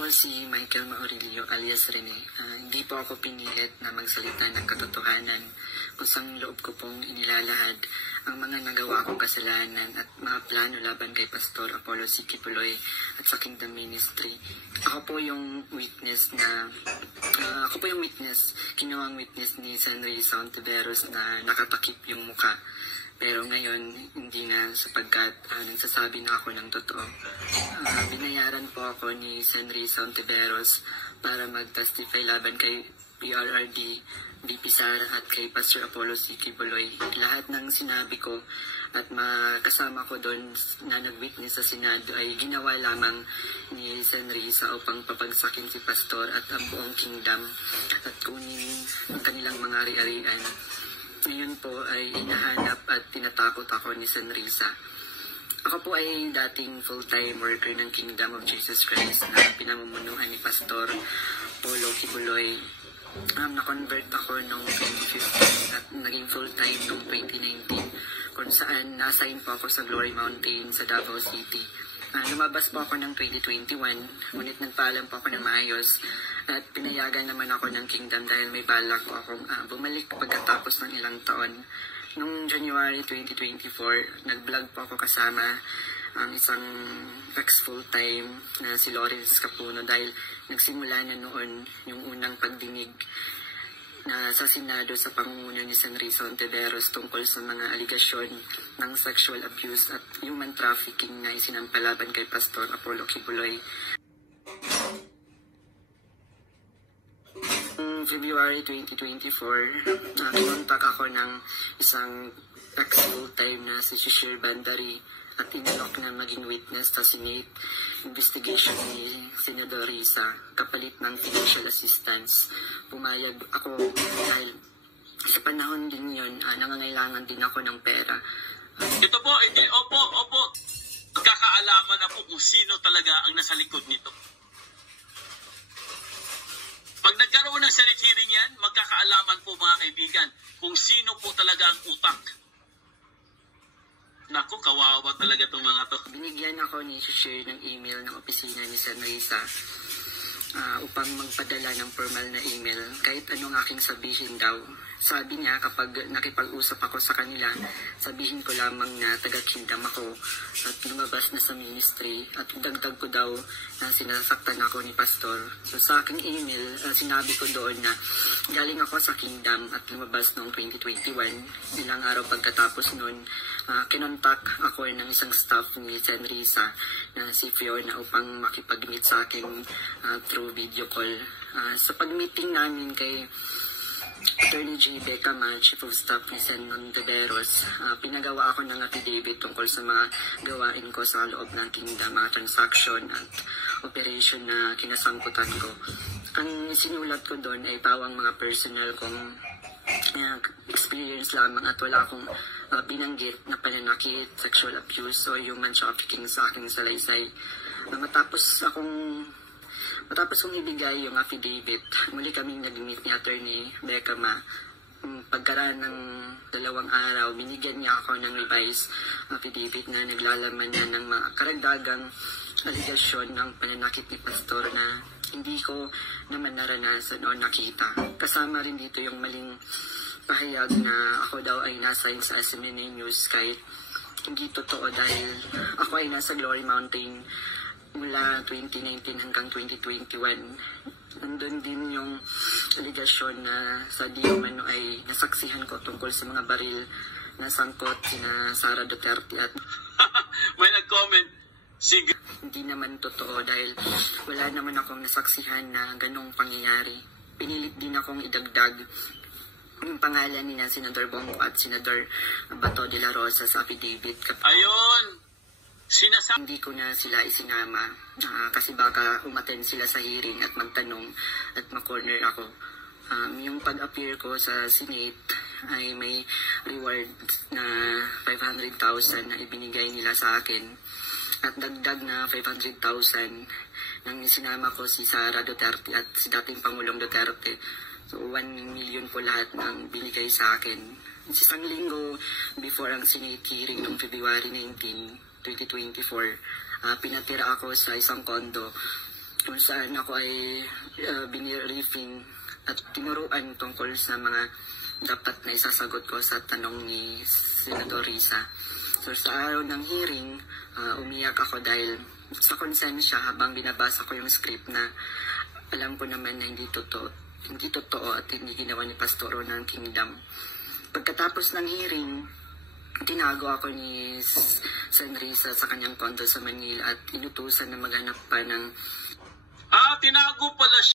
po si Michael Maurilio alias Rene. Hindi po ako pinilit na magsalita ng katotohanan kung saan loob ko pong inilalahad ang mga nagawa kong kasalanan at mga plano laban kay Pastor Apollo C. Kibuloy at sa Kingdom Ministry. Ako po yung witness, kinuwang witness ni Senri Sauntiveros na nakatakip yung muka. Pero ngayon, hindi na sapagkat nagsasabi na ako ng totoo. Binayaran po ako ni Senri Sauntiveros para mag-testify laban kay PRRD, VP Sara at kay Pastor Apollo C. Kibuloy. Lahat ng sinabi ko at makasama ko doon na nag-witness sa Senado ay ginawa lamang ni Senri sa upang papagsakin si Pastor at ang buong kingdom at kunin ang kanilang mga ari-arian. Ngayon po ay hinahanap at tinatakot ako ni Senrisa. Ako po ay dating full-time worker ng Kingdom of Jesus Christ na pinamumunuhan ni Pastor Apollo Kibuloy. Na-convert ako noong 2015 at naging full-time noong 2019 kung saan na-assign po ako sa Glory Mountain sa Davao City. Lumabas po ako ng 2021, ngunit nagpaalam po ako ng maayos at pinayagan naman ako ng Kingdom dahil may balak po akong bumalik pagkatapos ng ilang taon. Noong January 2024, nag-vlog po ako kasama ang isang ex-full-time na si Lawrence Capuno dahil nagsimula na noon yung unang pagdinig na sa Senado sa pangunguna ni Senri Sauntiveros tungkol sa mga aligasyon ng sexual abuse at human trafficking na isinampalaban kay Pastor Apollo Kibuloy. February 2024, kinontak ako ng isang ex-full-time na si Shishir Bandari at inalok na maging witness sa Senate investigation ni Senador Risa kapalit ng financial assistance. Pumayag ako dahil sa panahon din yun, nangangailangan din ako ng pera. Ito po, opo. Magkakaalaman ako kung sino talaga ang nasa likod nito. Pag nagkaroon ng Senate hearing yan, magkakaalaman po mga kaibigan kung sino po talaga ang utak. Naku, kawawa talaga itong mga to. Binigyan ako ni share ng email ng opisina ni Senrisa upang magpadala ng formal na email kahit anong aking sabihin daw. Sabi niya kapag nakipag-usap ako sa kanila, sabihin ko lamang na taga-kingdom ako at lumabas na sa ministry at dagdag ko daw na sinasaktan ako ni Pastor. So sa aking email, sinabi ko doon na galing ako sa kingdom at lumabas noong 2021. Ilang araw pagkatapos noon, kinontak ako ng isang staff ni Senrisa na si Fiona upang makipag-meet sa akin through video call. Sa pag-meeting namin kay Attorney J. Becama, Chief of Staff ni Sen. Sauntiveros, pinagawa ako ng affidavit tungkol sa mga gawain ko sa loob ng kingdom, mga transaction at operation na kinasangkutan ko. Ang sinulat ko doon ay pawang mga personal kong experience lamang at wala akong binanggit na pananakit, sexual abuse o human trafficking sa aking salaysay. Matapos kong ibigay yung affidavit, muli kaming nag-meet ni Attorney Becama. Pagkaraan ng 2 araw, binigyan niya ako ng revised affidavit na naglalaman na ng mga karagdagang aligasyon ng pananakit ni Pastor na hindi ko naman naranasan o nakita. Kasama rin dito yung maling pahayag na ako daw ay nasa sa SMNA News kahit hindi totoo dahil ako ay nasa Glory Mountain mula 2019 hanggang 2021. Nandun din yung aligasyon na sa Diomano ay nasaksihan ko tungkol sa mga baril na sangkot sina Sara Duterte at may nag-comment. Sige. Hindi naman totoo dahil wala naman akong nasaksihan na ganong pangyayari. Pinilit din akong idagdag yung pangalan ni Senador Bongo at Senador Bato de la Rosa sa affidavit. Ayun! Hindi ko na sila isinama kasi baka umattend sila sa hearing at magtanong at makorner ako. Yung pag-appear ko sa Senate ay may reward na 500,000 na ibinigay nila sa akin at dagdag na 500,000 nang isinama ko si Sara Duterte at si dating Pangulong Duterte. So 1 million po lahat ng binigay sa akin. Isang linggo before ang Senate hearing noong February 19, 2024, pinatira ako sa isang kondo kung saan ako ay biniriefing at tinuruan tungkol sa mga dapat na isasagot ko sa tanong ni Senador Risa. So sa araw ng hearing, umiyak ako dahil sa konsensya habang binabasa ko yung script na alam ko naman na hindi totoo at hindi ginawa ni Pastoro ng Kingdom. Pagkatapos ng hearing, tinago ako ni Sen. Risa sa kanyang condo sa Manila at inutusan na maghanap pa ng... Tinago pala siya.